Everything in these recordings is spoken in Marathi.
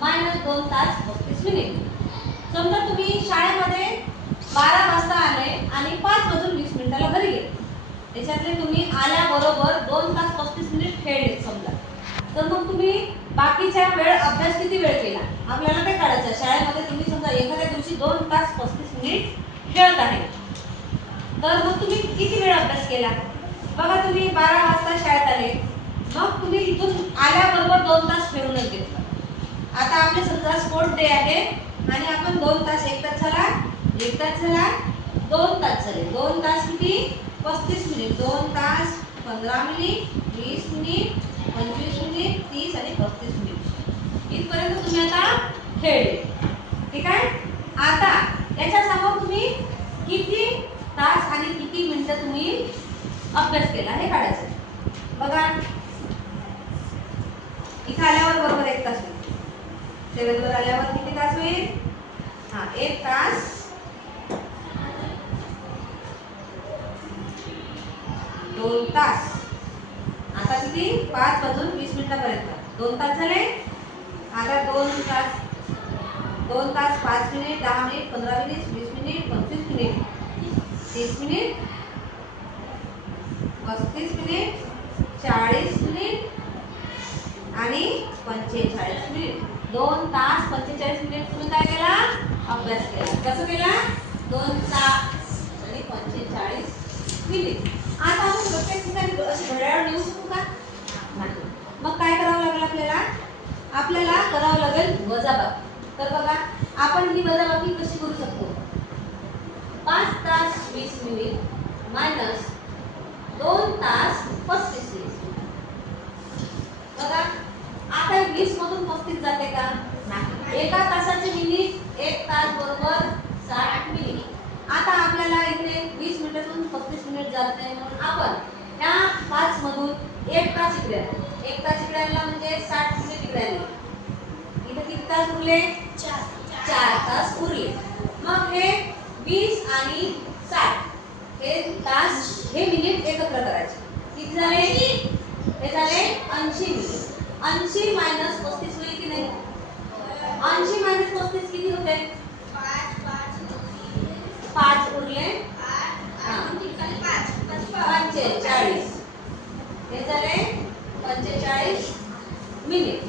मायनस 2 तास 35 मिनिट. समजा तुम्ही शाळेमध्ये 12 वाजता आले आणि 5:20 घरी गेले. त्याच्यातले तुम्ही आल्याबरोबर 2 तास 35 मिनिट खेळले समजा. तर मग तुम्ही बाकीच्या वेळ अभ्यास किती वेळ केला आपल्याला काय काढायचं. शाळेमध्ये तुम्ही समजा एखाद्या दिवशी 2 तास 35 मिनिट खेळत आहे, तर मग तुम्ही किती वेळ अभ्यास केला. बघा तुम्ही 12 वाजता शाळेत आले, मग तुम्ही इथून आल्याबरोबर 2 तास खेळूनच घेतलं. आता आपले समजा स्पोर्ट डे आहे आणि आपण 2 तास, 1 तास झाला, 1 तास झाला, 2 तास झाले. 2 तास किती 35 मिनिट. 2 तास 15 मिनिट, 20 मिनिट, 25 मिनिट, 30 आणि 35 मिनिट इथपर्यंत तुम्ही आता खेळले. ठीक आहे. आता याच्या समोर तुम्ही किती तास आणि किती मिनिटं तुम्ही अभ्यास केला हे काढायचं. बघा इथे आल्यावर बरोबर 1 तास होईल. 7 वर आल्यावर किती तास होईल. 1 तास 2 तास. आता किती 5:20 पर्यंत 2 तास झाले. आता 2 तास 5 minute, 10 minute, 15 minute, 20 minute, 25 minute, 30 minute, 35 minute, 40 minute आणि 45 मिनिट. 2 तास 45 मिनिट तुम्ही काय केला अभ्यास केला. कसं केला 2 तास आणि 45 मिनिट. आता आपण प्रत्येक ठिकाणी अशी घड्याळ लिहू शकू का नाही. मग काय करावं लागेल आपल्याला करावं लागेल वजाबाकी. तर बघा आपण ही वजाबाकी कशी करू शकतो. 5 तास 20 मिनिट मायनस 2 तास 35 मिनिट. बघा आता 20 मधून 35 जाते का नाही. एका तासाचे मिनिट 1 तास बरोबर 60 मिनिट. आता आपल्याला इथे 20 मिनिटातून 35 मिनिट जात नाही, म्हणून आपण या 5 मधून 1 तास इकडे 1 तास इकडे आणला म्हणजे 60 मिनिट इकडे आणले. इथे किती तास उरले 4 तास उरले. मग हे 20 आणि 60 हे तास हे मिनिट एकत्र करायचे. किती झाले हे झाले 80 मिनिट. 80 मायनस 35 होईल की नाही. 80 मायनस 35 किती होते 5 उरले 45 हे झाले 45 मिनिट.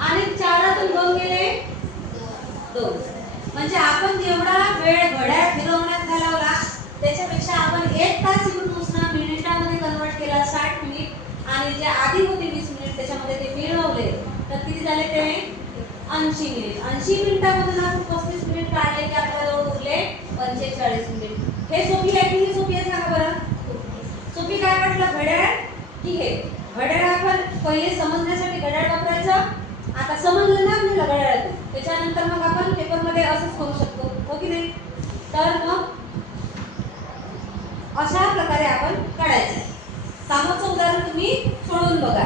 आणि 4तून 2 गेले 2. म्हणजे आपण जेवढा वेळ घड्याळ फिरवण्यात घालवला त्याच्यापेक्षा आपण 1 तास इकडून उसना मिनिटामध्ये कन्वर्ट केला 60 मिनिट. आणि जे आधी होते 20 मिनिट त्याच्यामध्ये ते मिळवले तर किती झाले ते 80 मिनिट. 80 मिनिटामधून आपण 35 मिनिट काढले की आपल्याला उरले 45 मिनिट. हे सोपी आहे की सोपी आहे सांगा बरं. सोपी काय वाटलं घड्याळ की हे घड्याळ आपण पहिले समजण्यासाठी घड्याळ वापरायचं. आता समजलं ना आपल्याला घड्याळातून त्याच्यानंतर मग आपण पेपरमध्ये असंच करू शकतो हो की नाही. तर मग अशा प्रकारे आपण काढायचं. समोरचं उदाहरण तुम्ही सोडवून बघा.